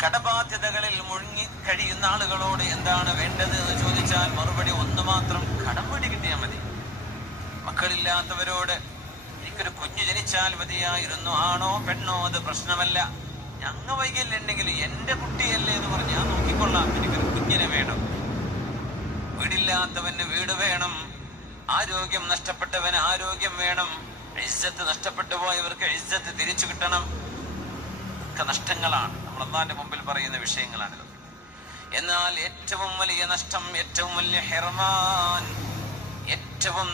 കടബാധ്യതകളിൽ മുഴുങ്ങി കഴിയുന്ന ആളുകളോട് എന്താണ് വേണ്ടത് എന്ന് ചോദിച്ചാൽ മറുപടി ഒന്ന് മാത്രം: കടം വീടി കിട്ടിയാൽ മതി. മക്കളില്ലാത്തവരോട് എനിക്കൊരു കുഞ്ഞു ജനിച്ചാൽ മതിയായിരുന്നു, ആണോ പെണ്ണോ അത് പ്രശ്നമല്ല, ഞങ്ങ വൈകല്യുണ്ടെങ്കിൽ എന്റെ കുട്ടിയല്ലേ എന്ന് പറഞ്ഞ് ഞാൻ നോക്കിക്കൊള്ളാം, എനിക്കൊരു കുഞ്ഞിനെ വേണം. വീടില്ലാത്തവന് വീട് വേണം, ആരോഗ്യം നഷ്ടപ്പെട്ടവന് ആരോഗ്യം വേണം, ഇസ്സത്ത് നഷ്ടപ്പെട്ടു പോയവർക്ക് ഇസ്സത്ത് തിരിച്ചു കിട്ടണം. ഒക്കെ നഷ്ടങ്ങളാണ്, നമ്മൾ അല്ലാഹുവിന്റെ മുമ്പിൽ പറയുന്ന വിഷയങ്ങളാണ്. എന്നാൽ ഏറ്റവും വലിയ നഷ്ടം, ഏറ്റവും വലിയ ഹിർമാൻ, ഏറ്റവും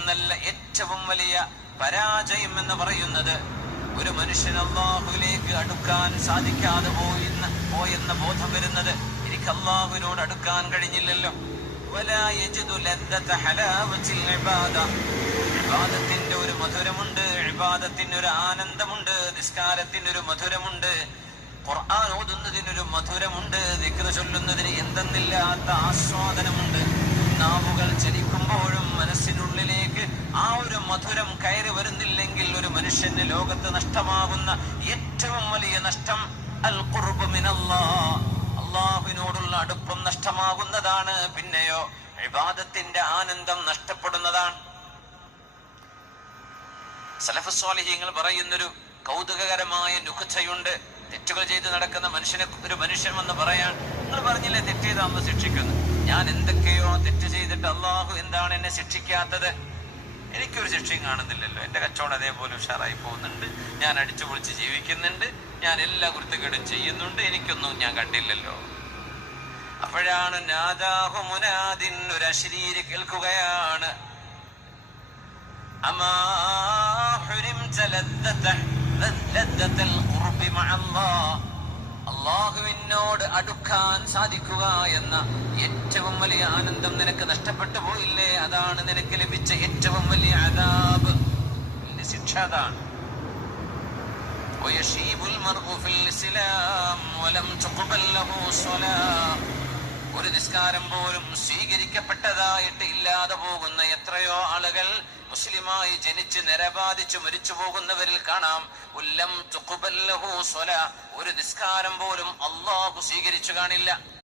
വലിയ പരാജയം എന്ന് പറയുന്നത് ഒരു മനുഷ്യൻ അല്ലാഹുവിലേക്ക് അടുക്കാൻ സാധിക്കാതെ പോയെന്ന ബോധം വരുന്നത്. എനിക്ക് അല്ലാഹുവിനോട് അടുക്കാൻ കഴിഞ്ഞില്ലല്ലോ. ഇബാദത്തിന്റെ ഒരു മധുരമുണ്ട്, ഇബാദത്തിന് ഒരു ആനന്ദമുണ്ട്, നിസ്കാരത്തിന് ഒരു മധുരമുണ്ട്, ഖുർആൻ ഓതുന്നതിനൊരു മധുരമുണ്ട്, ദിക്ർ ചൊല്ലുന്നതിന് എന്തെന്നില്ലാത്ത ആസ്വാദനമുണ്ട്. നാവുകൾ ചലിക്കുമ്പോഴും മനസ്സിനുള്ളിലേക്ക് ആ ഒരു മധുരം കയറി വരുന്നില്ലെങ്കിൽ ഒരു മനുഷ്യന് ലോകത്ത് നഷ്ടമാകുന്ന ഏറ്റവും വലിയ നഷ്ടം അൽ ഖുർബ് മിനല്ലാഹ്, അല്ലാഹുവിനോടുള്ള അടുപ്പം നഷ്ടമാകുന്നതാണ്. പിന്നെയോ ഇബാദത്തിന്റെ ആനന്ദം നഷ്ടപ്പെടുന്നതാണ്. സലഫ് സ്വാലിഹീങ്ങൾ പറയുന്നൊരു കൗതുകകരമായ നുക്തയുണ്ട്. തെറ്റുകൾ ചെയ്ത് നടക്കുന്ന ഒരു മനുഷ്യൻ വന്ന് പറയാൻ, നിങ്ങൾ പറഞ്ഞില്ലേ തെറ്റ് ചെയ്ത് അള്ളാഹു ശിക്ഷിക്കുന്നു, ഞാൻ എന്തൊക്കെയോ തെറ്റ് ചെയ്തിട്ട് അള്ളാഹു എന്താണ് എന്നെ ശിക്ഷിക്കാത്തത്? എനിക്കൊരു ശിക്ഷയും കാണുന്നില്ലല്ലോ, എന്റെ കച്ചവടം അതേപോലെ ഉഷാറായി പോകുന്നുണ്ട്, ഞാൻ അടിച്ചു പൊളിച്ച് ജീവിക്കുന്നുണ്ട്, ഞാൻ എല്ലാ കുരുത്തക്കേടും ചെയ്യുന്നുണ്ട്, എനിക്കൊന്നും ഞാൻ കണ്ടില്ലല്ലോ. അപ്പോഴാണ് നാദാഹു മുനാദിൻ, ഒരു അശരീരി കേൾക്കുകയാണ്: അമാ ഹുരിംത ലദ്ദത്തൽ ഖുർബി മഅല്ലാഹ്, അല്ലാഹുവിനോട് അടുക്കാൻ സാധിക്കുക എന്ന ഏറ്റവും വലിയ ആനന്ദം നിനക്ക് നഷ്ടപ്പെട്ടു പോയില്ലേ? അതാണ് നിനക്ക് ലഭിച്ച ഏറ്റവും വലിയ അദാബ്, ശിക്ഷ. അതാണ് വയശീബുൽ മർഉ ഫിൽ ഇസ്ലാം വലം തുഖബൽ ലഹു സ്വലാഹ്, ഒരു നിസ്കാരം പോലും സ്വീകരിക്കപ്പെട്ടതായിട്ട് ഇല്ലാതെ പോകുന്ന എത്രയോ ആളുകൾ മുസ്ലിമായി ജനിച്ച് നിരബാധിച്ചു മരിച്ചു പോകുന്നവരിൽ കാണാം. ഉല്ലം തുഖബൽ ലഹു സ്വലാഹ്, ഒരു നിസ്കാരം പോലും അല്ലാഹു സ്വീകരിച്ചു കാണില്ല.